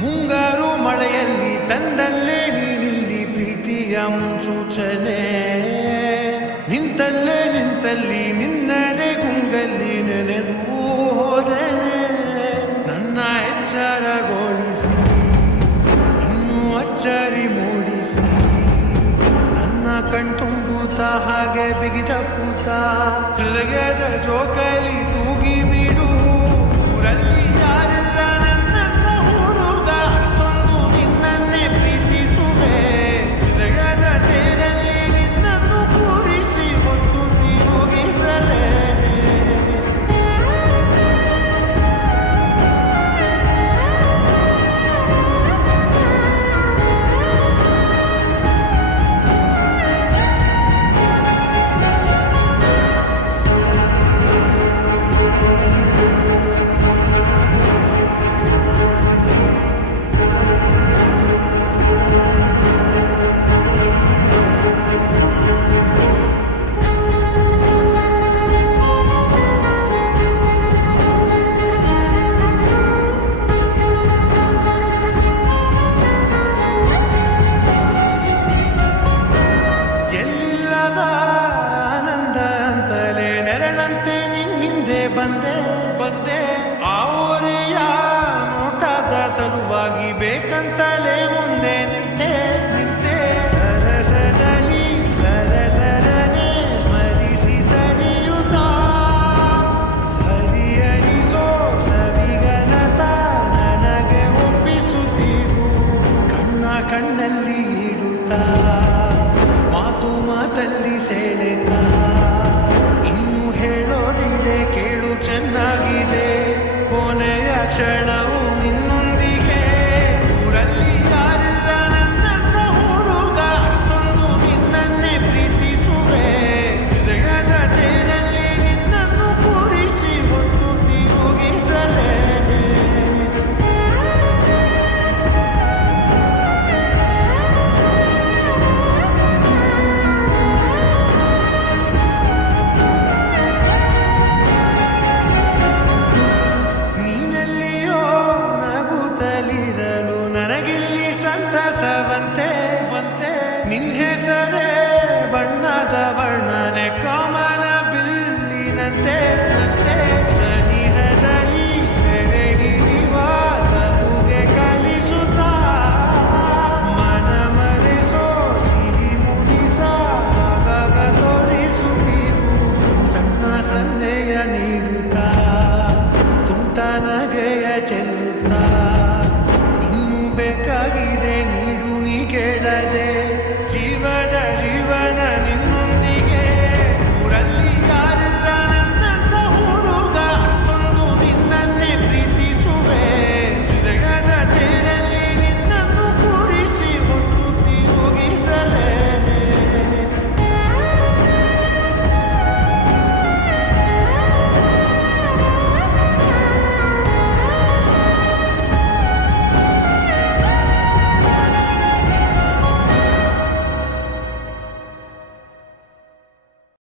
ಮುಂಗಾರು ಮಳೆಯಲ್ಲಿ ತಂದಲ್ಲೇ ನೀನಿಲ್ಲಿ ಪ್ರೀತಿಯ ಮುನ್ಸೂಚನೆ, ನಿಂತಲ್ಲೇ ನಿಂತಲ್ಲಿ ನಿನ್ನದೇ ಗುಂಗಲ್ಲಿ ನೆನೆದು ಹೋದನೆ. ನನ್ನ ಎಚ್ಚರಗೊಳಿಸಿ ಇನ್ನೂ ಅಚ್ಚರಿ ಮೂಡಿಸಿ, ನನ್ನ ಕಣ್ತುಂಬುತ್ತ ಹಾಗೆ ಬಿಗಿದ ಪೂತ ಹೃದಯದ ಜೋಕಾಲಿ ತೂಗಿ ಬಿಡು. ಊರಲ್ಲಿ ಯಾರೆಲ್ಲ ನನ್ನಂತ ಹುಡುಗ, ಅಷ್ಟೊಂದು ನಿನ್ನನ್ನೇ ಪ್ರೀತಿಸುವೆ. ಹೃದಯದ ತೇರಲ್ಲಿ ನಿನ್ನನ್ನು ಕೂರಿಸಿ ಹೊತ್ತು ತಿರುಗಿಸಲೇನೆ. ಆನಂದ ಅಂತಲೇ ನೆರಳಂತೆ ನಿನ್ ಹಿಂದೆ ಬಂದೆ ಬಂದೆ. ಆ ಓರೆಯ ನೋಟದ ಸಲುವಾಗಿ ಬೇಕಂತಲೇ ಮುಂದೆ ನಿಂತೆ ನಿಂತೆ. ಸರಸದಲ್ಲಿ ಸರಸರನೆ ಸ್ಮರಿಸಿ ಸರಿಯುತ್ತ ಸರಿಯನಿಸೋ ಸವಿಗನಸ ನನಗೆ ಒಪ್ಪಿಸುತ್ತೀರು. ಕಣ್ಣ ಕಣ್ಣಲ್ಲಿ ಇಡುತ್ತಾ ಮಾತು ಮಾತಲ್ಲಿ ಸೆಳೆತ. ಇನ್ನು ಹೇಳೋದಿದೆ ಕೇಳು ಚೆನ್ನಾಗಿದೆ, ಕೊನೆಯ ಕ್ಷಣವು